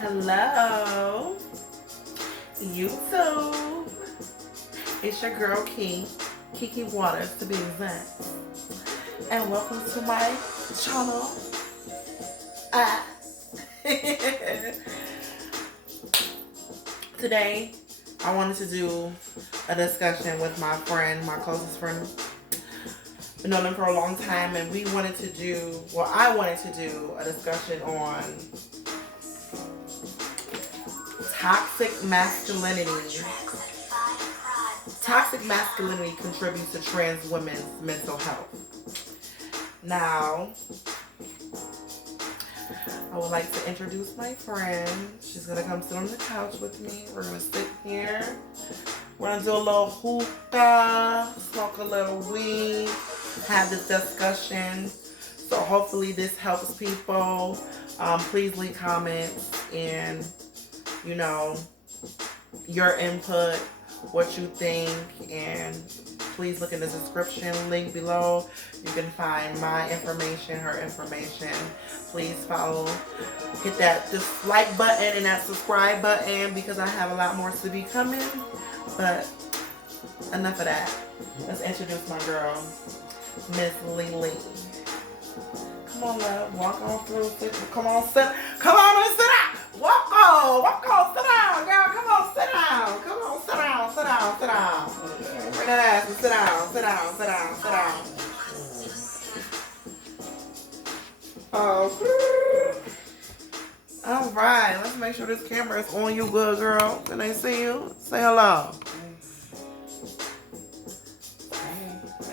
Hello, YouTube. It's your girl Kiki Waters to be exact. And welcome to my channel. Today, I wanted to do a discussion with my friend, my closest friend. Been known him for a long time, and I wanted to do a discussion on toxic masculinity. Toxic masculinity contributes to trans women's mental health. Now, I would like to introduce my friend. She's going to come sit on the couch with me. We're going to sit here. We're going to do a little hookah, smoke a little weed, have this discussion. So hopefully this helps people. Please leave comments and, your input, what you think, and please look in the description link below. You can find my information, her information. Please follow, hit that dislike button and that subscribe button because I have a lot more to be coming. But enough of that. Let's introduce my girl, Miss Leile. Come on, love. Walk on through. Come on and sit down. Walk on, sit down, girl. Come on, sit down. Sit down. Bring that ass and sit down. Oh. All right. Let's make sure this camera is on you good, girl. Can they see you? Say hello.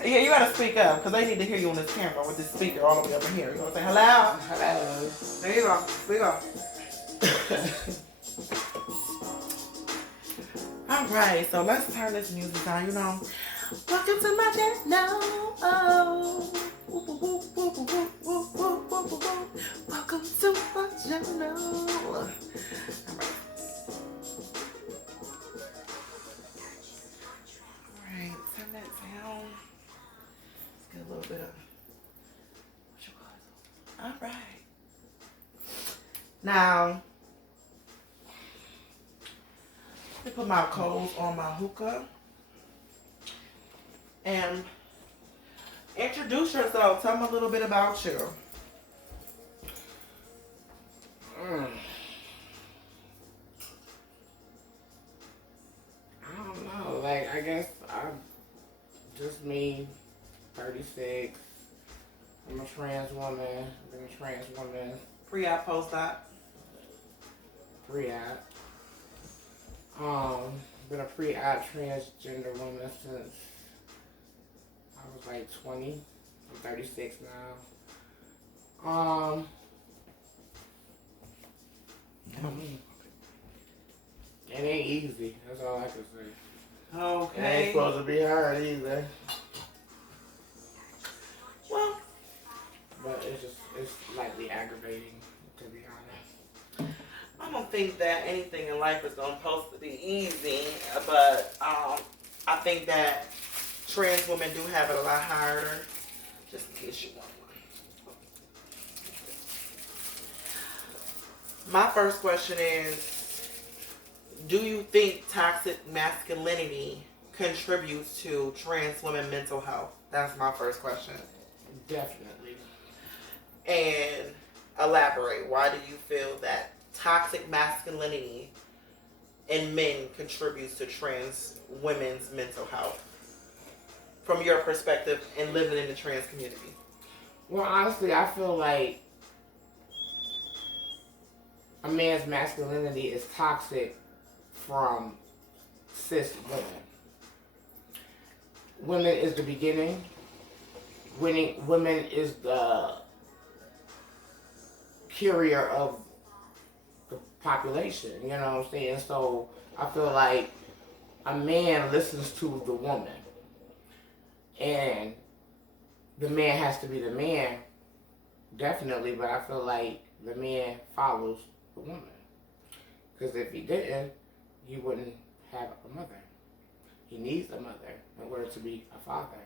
Yeah, you gotta speak up because they need to hear you on this camera with this speaker all the way up in here. You gonna say hello? Hello. There you go. Speak up. All right, so let's turn this music down. Welcome to my channel. Oh. Welcome to my channel. All right. All right, turn that down. Let's get a little bit of what you call it. All right. Now, let me put my coals on my hookah. And introduce yourself. Tell me a little bit about you. I don't know. I guess I'm just me, 36. I'm a trans woman. I've been a trans woman. Pre-op, post-op. Pre-op. Been a pre-op transgender woman since I was 20. I'm 36 now. It ain't easy. That's all I can say. Okay. It ain't supposed to be hard either. Well, but it's slightly aggravating, to be honest. I don't think that anything in life is supposed to be easy, but I think that trans women do have it a lot harder. Just in case you want one. My first question is, do you think toxic masculinity contributes to trans women mental health? That's my first question. Definitely. And elaborate. Why do you feel that toxic masculinity in men contributes to trans women's mental health? From your perspective and living in the trans community. Well, honestly, I feel like a man's masculinity is toxic from cis women. Women is the beginning. Women is the carrier of the population, you know what I'm saying? So I feel like a man listens to the woman. And the man has to be the man, definitely, but I feel like the man follows the woman. Because if he didn't, you wouldn't have a mother. He needs a mother in order to be a father.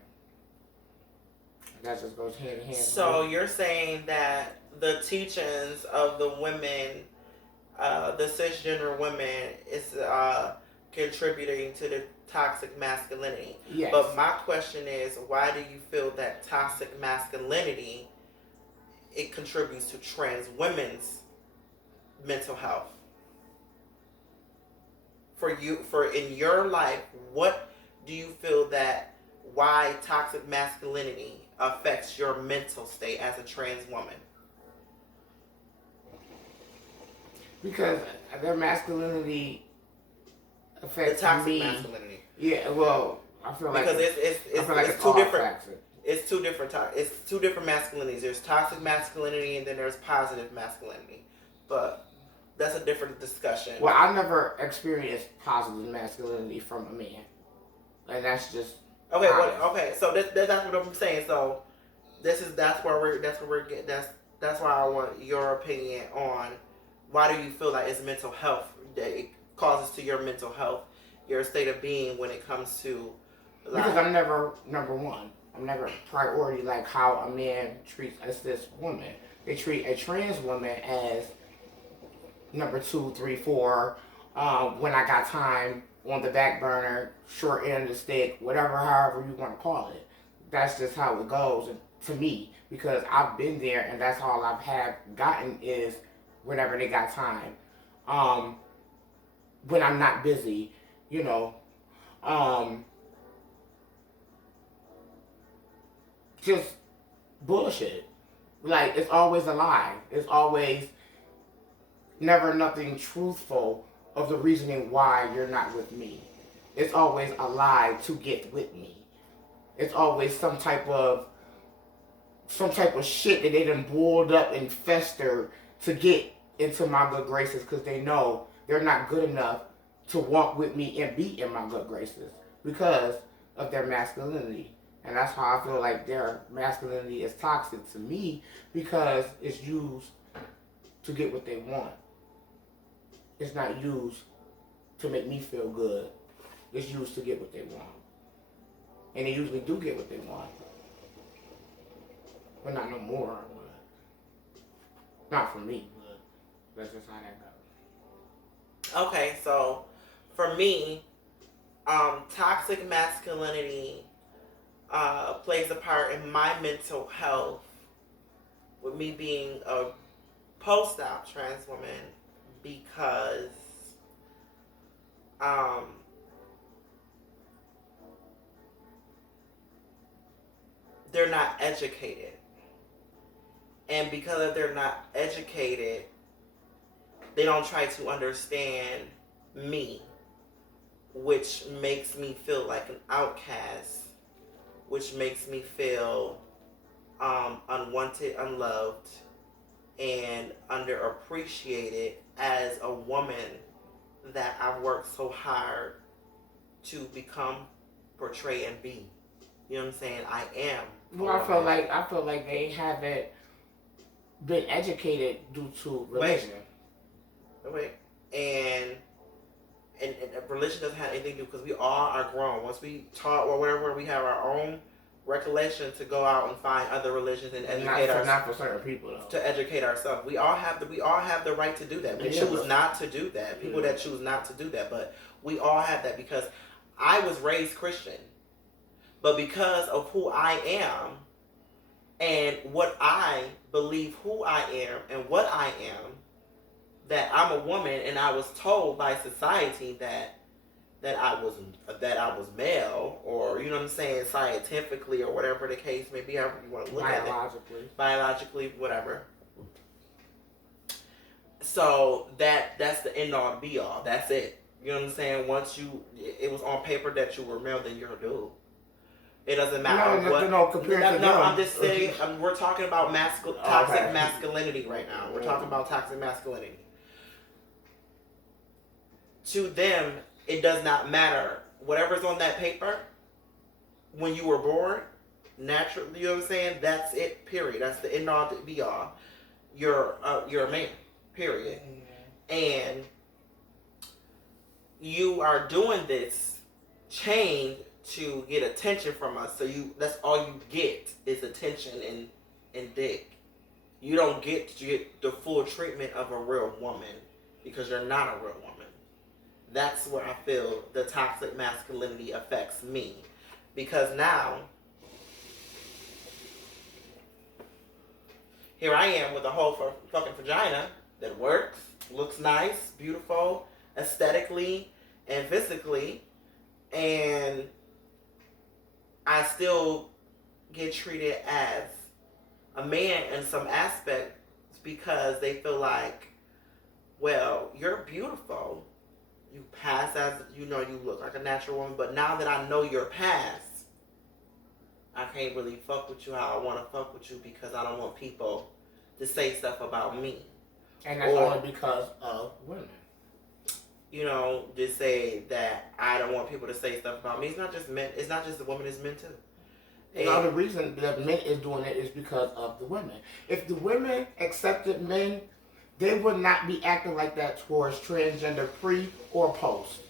That just goes hand in hand. So you're saying that the teachings of the women the cisgender women is contributing to the toxic masculinity. Yes. But my question is, why do you feel that toxic masculinity it contributes to trans women's mental health? For in your life, what do you feel that why toxic masculinity affects your mental state as a trans woman? Because their masculinity affects The toxic me. masculinity. Yeah, well, I feel like because it's two different. It's two different it's two different masculinities. There's toxic masculinity and then there's positive masculinity. But that's a different discussion. Well, I never experienced positive masculinity from a man, and that's just okay. Okay, so that's what I'm saying. So that's where we're getting. That's why I want your opinion on why do you feel like it's mental health that it causes to your mental health, your state of being when it comes to. Like, because I'm never number one. I'm never priority like how a man treats this woman. They treat a trans woman as number 2, 3, 4. When I got time on the back burner, short end of the stick, whatever, however you want to call it. That's just how it goes to me because I've been there and that's all I've gotten is whenever they got time. When I'm not busy, you know. Just bullshit. Like, it's always a lie. It's always never nothing truthful of the reasoning why you're not with me. It's always a lie to get with me. It's always some type of shit that they done boiled up and festered to get into my good graces because they know they're not good enough to walk with me and be in my good graces because of their masculinity. And that's how I feel like their masculinity is toxic to me because it's used to get what they want. It's not used to make me feel good. It's used to get what they want. And they usually do get what they want. But not no more. But not for me, but that's just how that goes. Okay, so for me, toxic masculinity plays a part in my mental health with me being a post-op trans woman because they're not educated. And because they're not educated, they don't try to understand me, which makes me feel like an outcast, which makes me feel unwanted, unloved, and underappreciated as a woman that I've worked so hard to become, portray, and be. You know what I'm saying? I am. Well, I feel like they haven't been educated due to religion. Wait. And religion doesn't have anything to do because we all are grown. Once we taught or whatever, we have our own recollection to go out and find other religions and educate ourselves. Not for certain people though. To educate ourselves, we all have the right to do that. We choose not to do that. People that choose not to do that, but we all have that because I was raised Christian, but because of who I am and what I believe, who I am and what I am, that I'm a woman, and I was told by society that I was male, or you know what I'm saying, scientifically or whatever the case may be, however you want to look at it, biologically, whatever. So that's the end all be all. That's it. You know what I'm saying? Once it was on paper that you were male, then you're a dude. It doesn't matter I'm just saying we're talking about toxic masculinity right now. We're talking about toxic masculinity. To them, it does not matter. Whatever's on that paper, when you were born, naturally, you know what I'm saying? That's it, period. That's the end all be all. You're a man, period. And you are doing this change to get attention from us. So that's all you get is attention and dick. You don't get the full treatment of a real woman. because you're not a real woman. That's where I feel the toxic masculinity affects me. Because now, here I am with a whole fucking vagina that works, looks nice, beautiful, aesthetically and physically, and I still get treated as a man in some aspects because they feel like, well, you're beautiful. You pass as, you know, you look like a natural woman, but now that I know your past, I can't really fuck with you how I want to fuck with you because I don't want people to say stuff about me. And that's only because of women. You know, just say that I don't want people to say stuff about me. It's not just men. It's not just the women. It's men too. And the other reason that men is doing it is because of the women. If the women accepted men, they would not be acting like that towards transgender pre or post.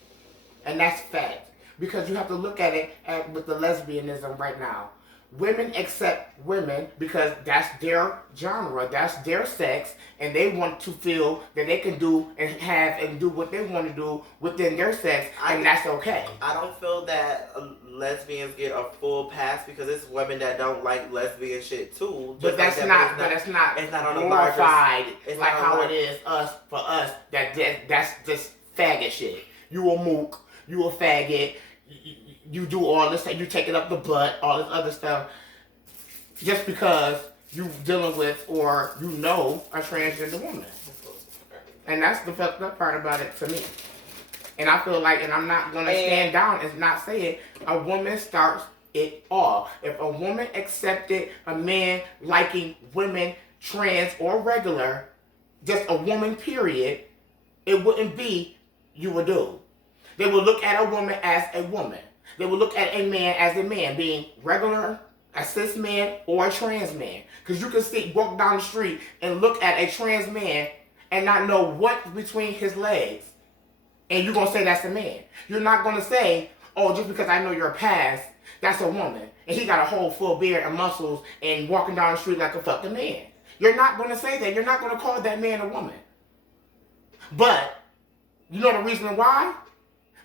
And that's fact. Because you have to look at it with the lesbianism right now. Women accept women because that's their genre, that's their sex, and they want to feel that they can do and have and do what they want to do within their sex, and that's okay. I don't feel that lesbians get a full pass because it's women that don't like lesbian shit too. But that's not. It's not on glorified. It's like how it is for us. That's just faggot shit. You a mook. You a faggot. You do all this, you take it up the butt, all this other stuff, just because you dealing with or you know a transgender woman. And that's the fucked up part about it to me. And I feel like, and I'm not going to stand down and not say it, a woman starts it all. If a woman accepted a man liking women, trans or regular, just a woman period, it wouldn't be you a dude. They would look at a woman as a woman. They would look at a man as a man, being regular, a cis man, or a trans man. Because you can walk down the street and look at a trans man and not know what's between his legs. And you're going to say that's a man. You're not going to say, oh, just because I know your past, that's a woman. And he got a whole full beard and muscles and walking down the street like a fucking man. You're not going to say that. You're not going to call that man a woman. But, you know the reason why?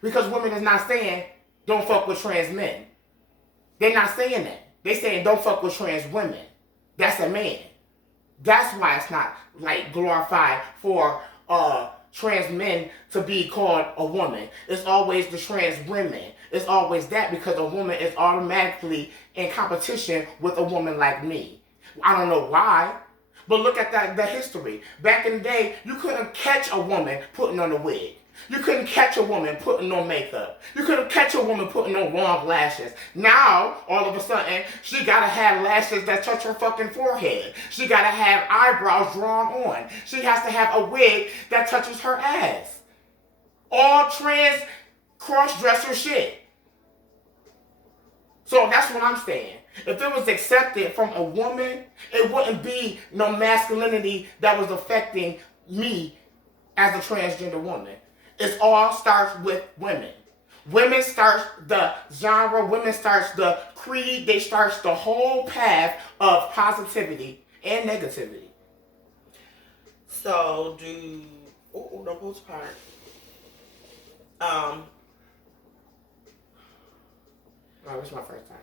Because women is not saying, don't fuck with trans men. They're not saying that. They're saying, don't fuck with trans women. That's a man. That's why it's not like glorified for trans men to be called a woman. It's always the trans women. It's always that because a woman is automatically in competition with a woman like me. I don't know why, but look at the history. Back in the day, you couldn't catch a woman putting on a wig. You couldn't catch a woman putting on makeup. You couldn't catch a woman putting on long lashes. Now, all of a sudden, she gotta have lashes that touch her fucking forehead. She gotta have eyebrows drawn on. She has to have a wig that touches her ass. All trans cross-dresser shit. So that's what I'm saying. If it was accepted from a woman, it wouldn't be no masculinity that was affecting me as a transgender woman. It all starts with women. Women starts the genre, women starts the creed, they starts the whole path of positivity and negativity. So the post part. Oh, it's my first time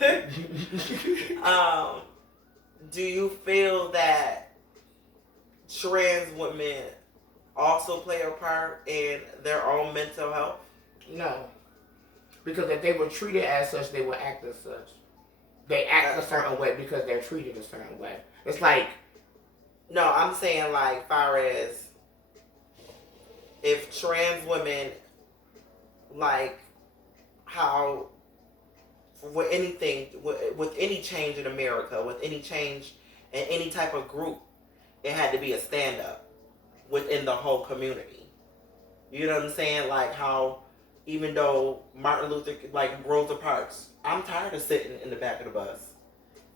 trying. Do you feel that trans women also play a part in their own mental health? No. Because if they were treated as such, they would act as such. They act a certain way because they're treated a certain way. It's like... No, I'm saying like far as if trans women, like how with anything, with any change in America, with any change in any type of group, it had to be a stand-up within the whole community. You know what I'm saying? Like how even though Martin Luther, like Rosa Parks, I'm tired of sitting in the back of the bus.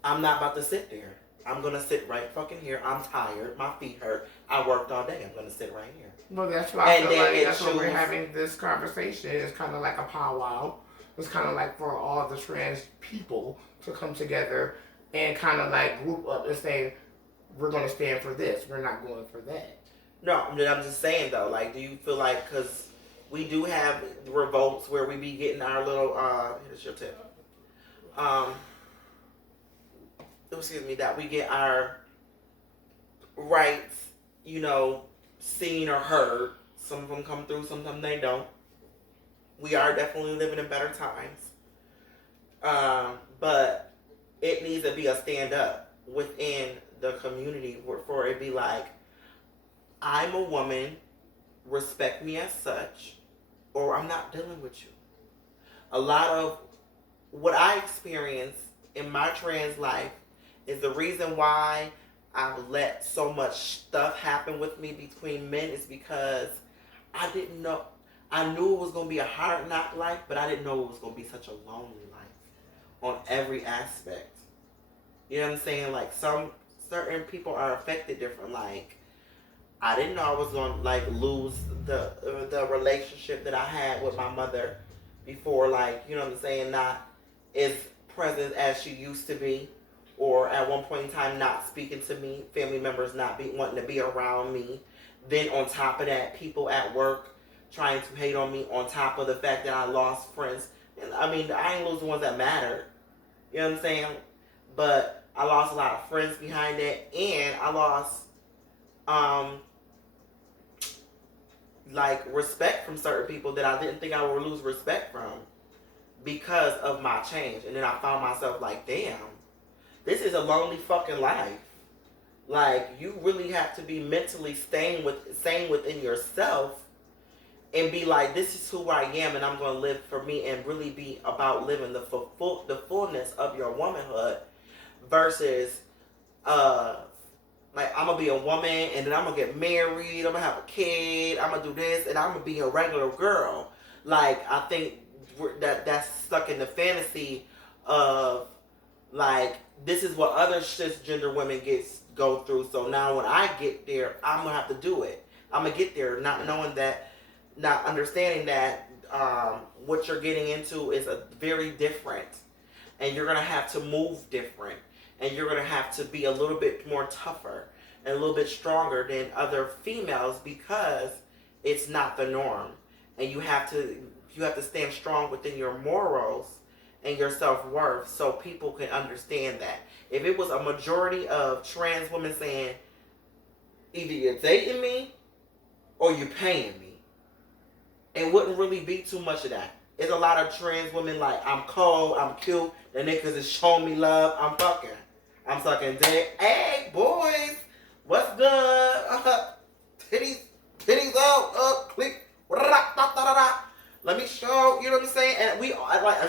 I'm not about to sit there. I'm going to sit right fucking here. I'm tired. My feet hurt. I worked all day. I'm going to sit right here. Well, that's why I feel like that's why we're having this conversation. It's kind of like a powwow. It's kind of like for all the trans people to come together and kind of like group up and say, we're going to stand for this. We're not going for that. No, I'm just saying though. Like, do you feel like because we do have revolts where we be getting our little here's your tip. Excuse me, that we get our rights, seen or heard. Some of them come through, sometimes they don't. We are definitely living in better times. But it needs to be a stand up within the community for it be like, I'm a woman, respect me as such, or I'm not dealing with you. A lot of what I experienced in my trans life is the reason why I've let so much stuff happen with me between men is because I didn't know. I knew it was going to be a hard knock life, but I didn't know it was going to be such a lonely life on every aspect. You know what I'm saying? Like, certain people are affected different. Like, I didn't know I was going to, lose the relationship that I had with my mother before, you know what I'm saying, not as present as she used to be. Or at one point in time, not speaking to me, family members not wanting to be around me. Then on top of that, people at work trying to hate on me on top of the fact that I lost friends. And I mean, I ain't lose the ones that matter. You know what I'm saying? But I lost a lot of friends behind that. And I lost, respect from certain people that I didn't think I would lose respect from because of my change. And then I found myself like, damn. This is a lonely fucking life. Like, you really have to be mentally sane within yourself and be like, this is who I am and I'm going to live for me and really be about living the fullness of your womanhood versus, I'm going to be a woman and then I'm going to get married, I'm going to have a kid, I'm going to do this, and I'm going to be a regular girl. Like, I think that's stuck in the fantasy of, this is what other cisgender women go through. So now when I get there, I'm going to have to do it. I'm going to get there not knowing that, not understanding that what you're getting into is a very different. And you're going to have to move different. And you're going to have to be a little bit more tougher and a little bit stronger than other females because it's not the norm. And you have to stand strong within your morals and your self-worth so people can understand that. If it was a majority of trans women saying, either you're dating me or you're paying me, it wouldn't really be too much of that. It's a lot of trans women like, I'm cold, I'm cute, the niggas is showing me love, I'm fucking. I'm sucking dick. Hey, boys, what's good? Titties out, click. Let me show, you know what I'm saying? And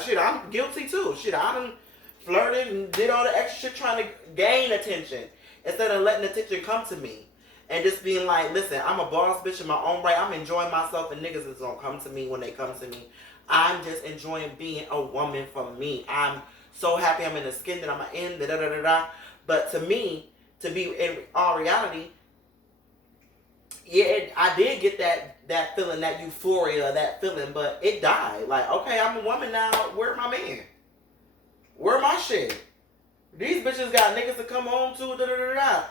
shit, I'm guilty too. Shit, I done flirted and did all the extra shit trying to gain attention instead of letting attention come to me. And just being like, listen, I'm a boss bitch in my own right. I'm enjoying myself and niggas is gonna come to me when they come to me. I'm just enjoying being a woman for me. I'm so happy I'm in the skin that I'm in, da-da-da-da-da. But to me, to be in all reality, yeah, I did get that feeling, that euphoria, that feeling, but it died. Like, okay, I'm a woman now. Where my man? Where my shit? These bitches got niggas to come home to, da-da-da-da.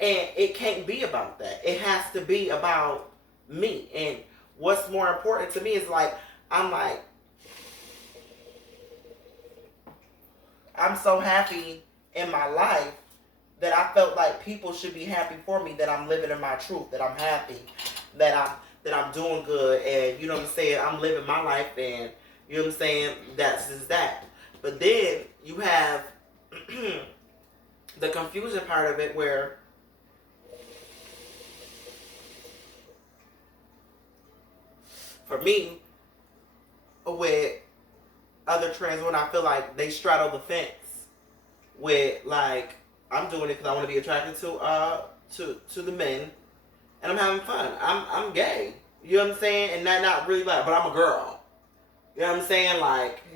And it can't be about that. It has to be about me. And what's more important to me is I'm so happy in my life that I felt like people should be happy for me, that I'm living in my truth, that I'm happy, that I'm doing good, and you know what I'm saying, I'm living my life, and you know what I'm saying, that's just that. But then you have the confusion part of it where for me, with other trans women, I feel like they straddle the fence with I'm doing it because I want to be attracted to the men, and I'm having fun. I'm gay. You know what I'm saying? And not really but I'm a girl. You know what I'm saying?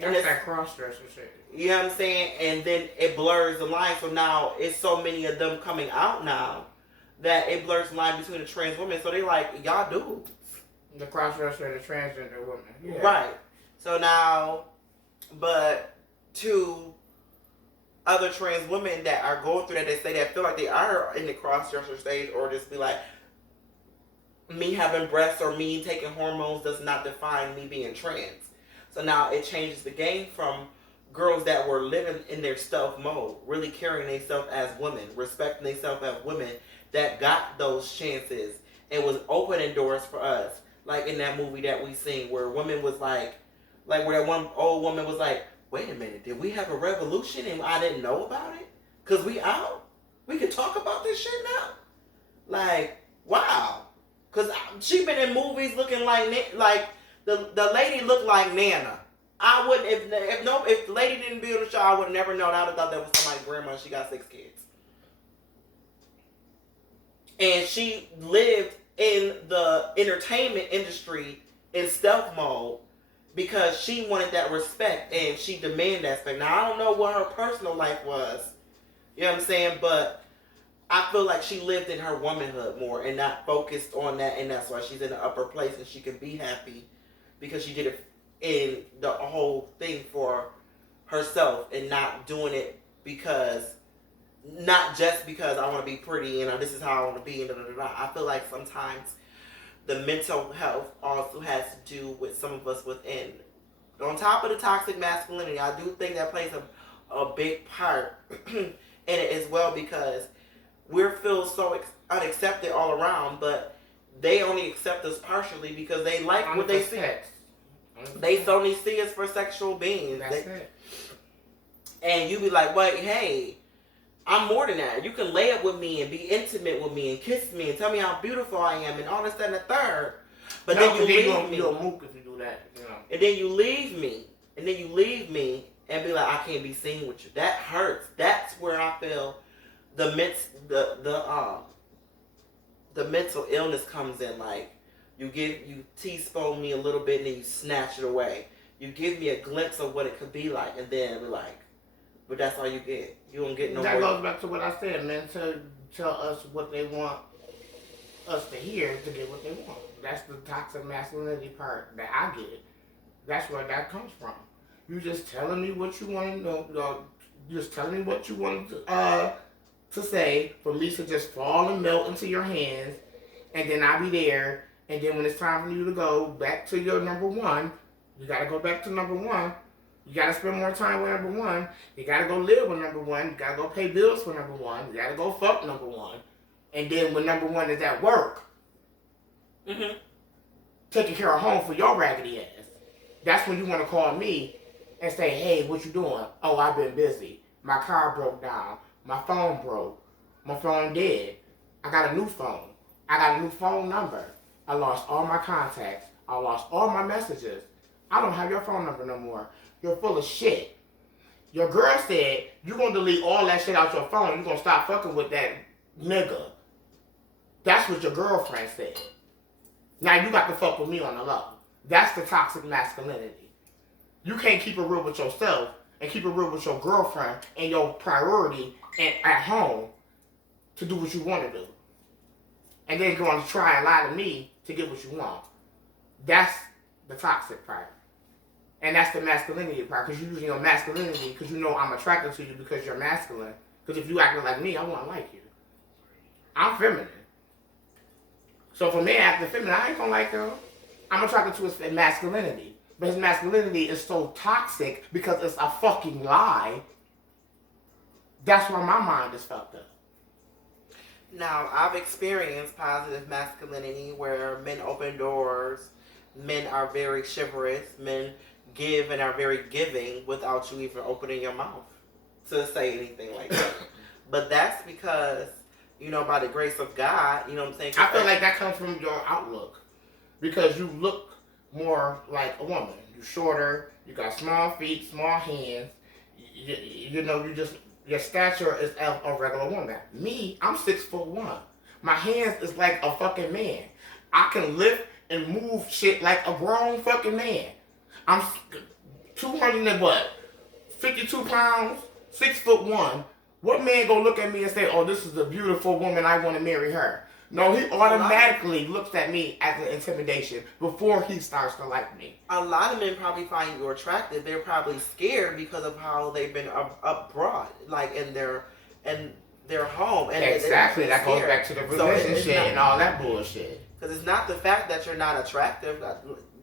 That's that cross-dresser shit. You know what I'm saying? And then it blurs the line. So now it's so many of them coming out now that it blurs the line between the trans women. So they y'all dudes. The cross-dresser and the transgender woman. Yeah. Right. So now, but to other trans women that are going through that, they say that feel like they are in the cross-dresser stage, or just be like, me having breasts or me taking hormones does not define me being trans. So now it changes the game from girls that were living in their stealth mode, really carrying themselves as women, respecting themselves as women, that got those chances and was opening doors for us. Like in that movie that we seen, where women was like where that one old woman was like, wait a minute, did we have a revolution and I didn't know about it? Cause we out? We can talk about this shit now? Like, wow. Cause she been in movies looking like the lady looked like Nana. I wouldn't if the lady didn't be on the show, I would have never known. I would have thought that was somebody's grandma and she got 6 kids. And she lived in the entertainment industry in stealth mode because she wanted that respect and she demanded that respect. Now I don't know what her personal life was. You know what I'm saying? But I feel like she lived in her womanhood more and not focused on that, and that's why she's in the upper place and she can be happy because she did it in the whole thing for herself and not doing it because, not just because I want to be pretty and this is how I want to be and da, da, da, da. I feel like sometimes the mental health also has to do with some of us within. On top of the toxic masculinity, I do think that plays a big part in it as well, because we feel so unaccepted all around, but they only accept us partially because they like what they see. They only see us for sexual beings. That's it. And you be like, wait, hey, I'm more than that. You can lay up with me and be intimate with me and kiss me and tell me how beautiful I am and all this, that, and the third. But then you leave me. You're a mook if you do that. You know. And then you leave me. And then you leave me and be like, I can't be seen with you. That hurts. That's where I feel the mental illness comes in. Like, you teaspoon me a little bit and then you snatch it away. You give me a glimpse of what it could be like, and then we're like, but that's all you get. You don't get no more. That goes back to what I said, men tell us what they want us to hear to get what they want. That's the toxic masculinity part that I get. That's where that comes from. You just telling me what you want to know. You just telling me what you want to say for me to just fall and melt into your hands, and then I'll be there. And then when it's time for you to go back to your number one, you got to go back to number one. You got to spend more time with number one. You got to go live with number one. You got to go pay bills for number one. You got to go fuck number one. And then when number one is at work, taking care of home for your raggedy ass, that's when you want to call me and say, hey, what you doing? Oh, I've been busy. My car broke down. My phone broke. My phone dead. I got a new phone. I got a new phone number. I lost all my contacts. I lost all my messages. I don't have your phone number no more. You're full of shit. Your girl said you're going to delete all that shit out your phone. You're going to stop fucking with that nigga. That's what your girlfriend said. Now you got to fuck with me on the low. That's the toxic masculinity. You can't keep it real with yourself and keep it real with your girlfriend and your priority and at home to do what you want to do. And then going to try and lie to me to get what you want. That's the toxic part. And that's the masculinity part, because you're using your masculinity because you know I'm attracted to you because you're masculine. Because if you acting like me, I won't like you. I'm feminine. So for me acting feminine, I ain't gonna like him. I'm attracted to his masculinity. But his masculinity is so toxic because it's a fucking lie. That's why my mind is fucked up. Now, I've experienced positive masculinity where men open doors, men are very chivalrous, men give and are very giving without you even opening your mouth to say anything like that. But that's because, you know, by the grace of God, you know what I'm saying? I feel like that comes from your outlook. Because you look more like a woman. You're shorter, you got small feet, small hands. You know, your stature is of a regular woman. Me, I'm 6'1". My hands is like a fucking man. I can lift and move shit like a grown fucking man. I'm 200 and what? 52 pounds, 6'1". What man gonna look at me and say, oh, this is a beautiful woman, I want to marry her? No, he automatically looks at me as an intimidation before he starts to like me. A lot of men probably find you attractive. They're probably scared because of how they've been abroad, like in their home. And exactly, that goes back to the religion shit and all that bullshit. Because it's not the fact that you're not attractive.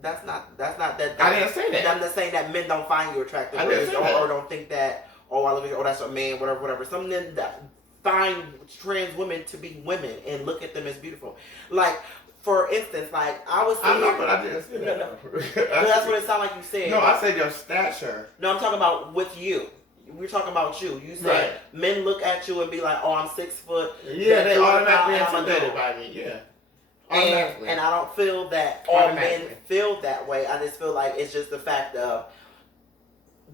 That's not that. I didn't say that. I'm not saying that men don't find you attractive or don't think that. Oh, I look at you. Oh, that's a man. Whatever. Some men that find trans women to be women and look at them as beautiful. Like, for instance, like I was saying. I know, but I didn't say that. No. That's what it sounded like you said. No, I said your stature. No, I'm talking about with you. We're talking about you. You said men look at you and be like, "Oh, I'm 6 foot." Yeah, they automatically intimidated by me. Yeah. And I don't feel that all men feel that way. I just feel like it's just the fact of,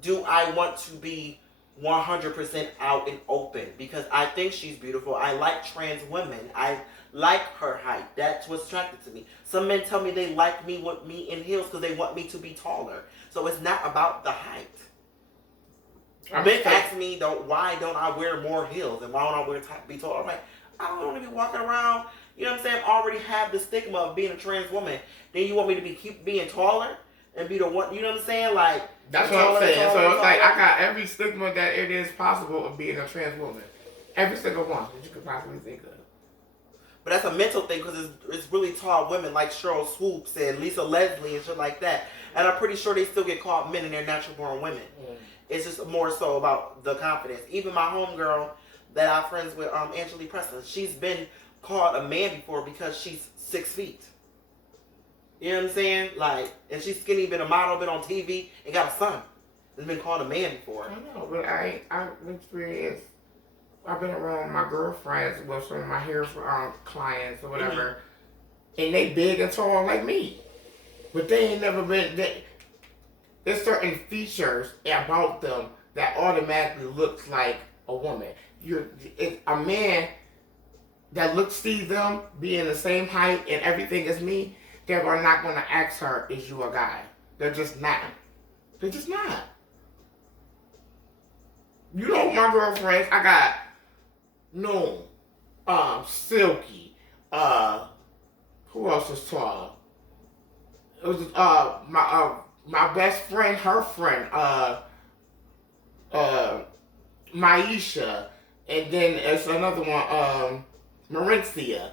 do I want to be 100% out and open? Because I think she's beautiful. I like trans women. I like her height. That's what's attracted to me. Some men tell me they like me with me in heels because they want me to be taller. So it's not about the height. Men ask me, why don't I wear more heels and why don't I be taller? I'm like, I don't want to be walking around. You know what I'm saying? I already have the stigma of being a trans woman. Then you want me to keep being taller and be the one? You know what I'm saying? Like, that's what I'm saying. So it's like I got every stigma that it is possible of being a trans woman. Every single one that you could possibly think of. But that's a mental thing because it's really tall women like Cheryl Swoops and Lisa Leslie and shit like that. And I'm pretty sure they still get called men and they're natural born women. Mm. It's just more so about the confidence. Even my homegirl that I'm friends with, Angela Preston, she's been called a man before because she's 6 feet. You know what I'm saying? Like, and she's skinny, been a model, been on TV, and got a son. Has been called a man before. I know, but I've experienced. I've been around my girlfriends with some of my hair clients or whatever, and they big and tall like me, but they ain't never been. There's certain features about them that automatically looks like a woman. It's a man that sees them being the same height and everything as me, they are not going to ask her, is you a guy? They're just not. They're just not. You know my girlfriends, I got Noon, Silky, who else is taller? It was my best friend, her friend, Maisha, and then it's another one, Marincia.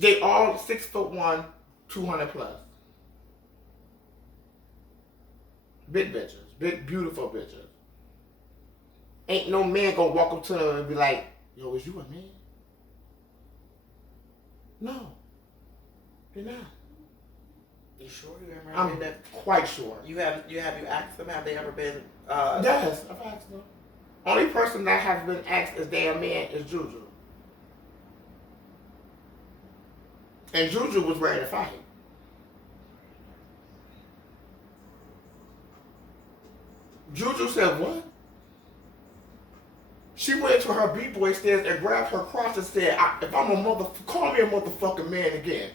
They all 6'1", 200 plus. Big bitches, big beautiful bitches. Ain't no man gonna walk up to them and be like, "Yo, is you a man?" No, they're not. You sure you ever? I'm quite sure. You asked them? Have they ever been? Yes, I've asked them. Only person that has been asked is they a man is Juju. And Juju was ready to fight. Juju said, what? She went to her B-boy stairs and grabbed her cross and said, if I'm a motherfucker, call me a motherfucking man again.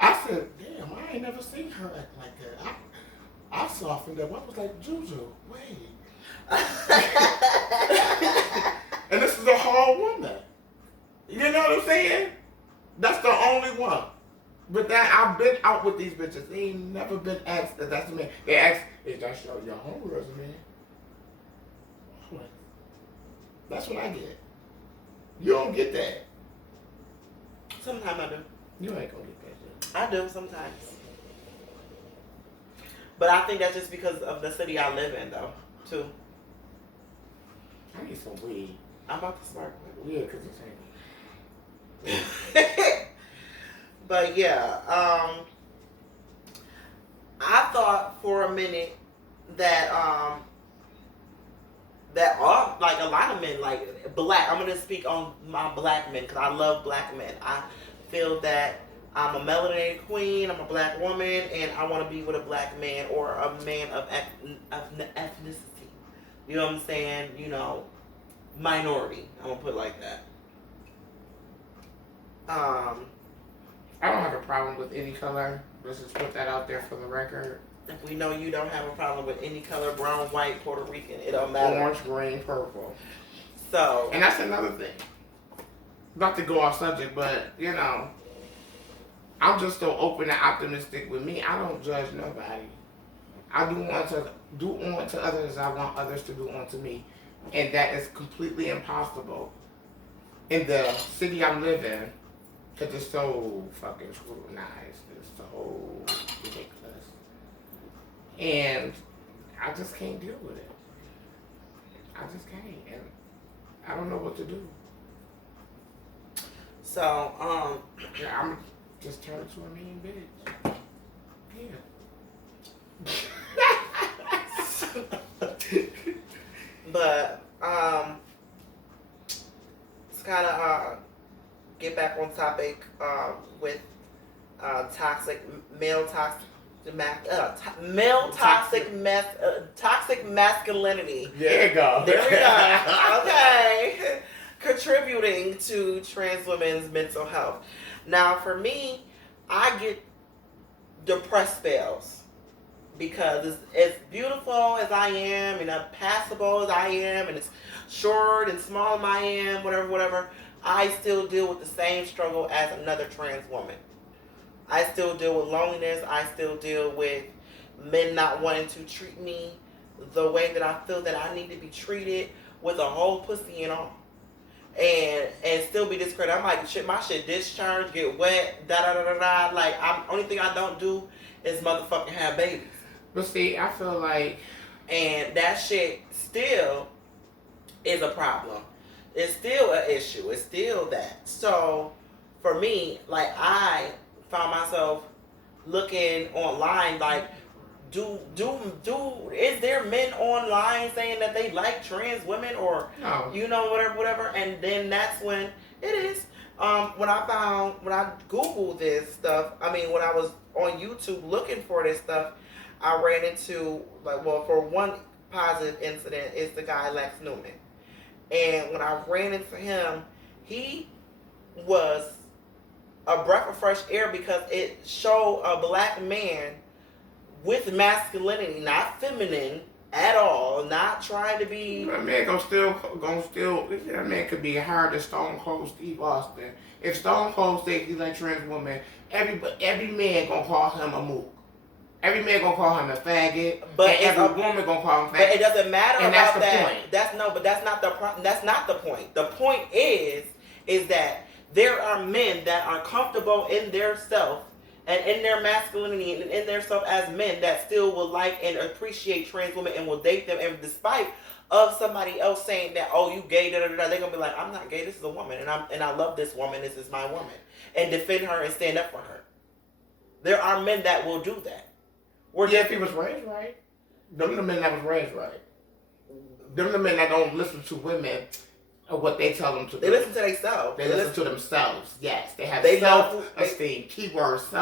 I said, damn, I ain't never seen her act like that. I softened up. I was like, Juju, wait. And this is a whole woman. You know what I'm saying? That's the only one. But that I've been out with these bitches. They ain't never been asked that that's the man. They asked, is that your homie as a man? That's what I get. You don't get that. Sometimes I do. You ain't gonna get that shit. I do sometimes. But I think that's just because of the city I live in, though, too. I need some weed. I'm about to spark. Yeah, because it's hanging. But yeah, I thought for a minute that like a lot of men, like black. I'm gonna speak on my black men because I love black men. I feel that I'm a melanated queen. I'm a black woman, and I want to be with a black man or a man of ethnicity. You know what I'm saying? You know, minority. I'm gonna put it like that. I don't have a problem with any color. Let's just put that out there for the record. If we know you don't have a problem with any color, brown, white, Puerto Rican, it don't matter. Orange, green, purple. So. And that's another thing. not to go off subject, but you know, I'm just so open and optimistic with me. I don't judge nobody. I do unto others as I want others to do unto me, and that is completely impossible in the city I live in because it's so fucking scrutinized. It's so ridiculous, and I just can't deal with it. I just can't, and I don't know what to do. So, Yeah, I'm just turn into a mean bitch. Yeah. but to kind of get back on topic with toxic male toxic. Toxic masculinity. There you go. There we go. Okay. Contributing to trans women's mental health. Now, for me, I get depressed spells because as beautiful as I am and as passable as I am and as short and small as I am, whatever, I still deal with the same struggle as another trans woman. I still deal with loneliness. I still deal with men not wanting to treat me the way that I feel that I need to be treated, with a whole pussy and all. And still be discredited. I'm like, shit, my shit discharged, get wet, da. Like, only thing I don't do is motherfucking have babies. But see, I feel like, and that shit still is a problem. It's still an issue. It's still that. So for me, like, I found myself looking online, like, is there men online saying that they like trans women or no. You know, whatever, and then that's when it is. When I Googled this stuff, I mean, when I was on YouTube looking for this stuff, I ran into, like, well, for one positive incident is the guy Lex Newman. And when I ran into him, he was a breath of fresh air because it showed a black man with masculinity, not feminine at all, not trying to be. That man that man could be hard as Stone Cold Steve Austin. If Stone Cold said he like trans women, every man gonna call him a mook. Every man gonna call him a faggot, but and every woman gonna call him faggot. But it doesn't matter and about that's the that. Point. That's not the That's not the point. The point is that there are men that are comfortable in their self and in their masculinity and in their self as men that still will like and appreciate trans women and will date them, and despite of somebody else saying that, oh, you gay, they're gonna be like, I'm not gay, this is a woman, and I love this woman, this is my woman, and defend her and stand up for her. There are men that will do that. If he was raised right. Them the men that was raised right. Them the men that don't listen to women or what they tell them to do. They listen to themselves. They listen to themselves. Yes, they have self-esteem. Keyword self.